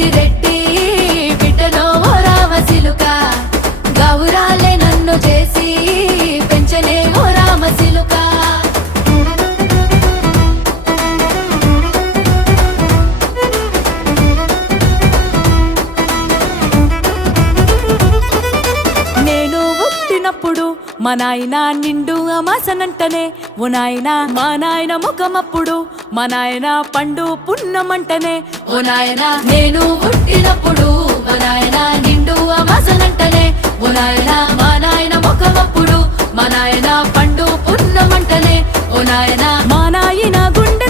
పెద్దిరెడ్డి బిడ్డలో ఓ రామసిలుక గౌరాలే నన్ను చేసి పెంచనే ఓ రామసిలుక నేను పుట్టినప్పుడు మా నాయన నిండు అమాసనంటనే ఓ నాయన మా నాయన ముఖమప్పుడు మా నాయన పండు పున్నమంటనే ఓ నాయన నేను పుట్టినప్పుడు మా నాయన నిండు అమాసనంటనే ఓ నాయన మా నాయన ముఖమప్పుడు మా నాయన పండు పున్నమంటనే ఓ నాయన మా నాయన గుండె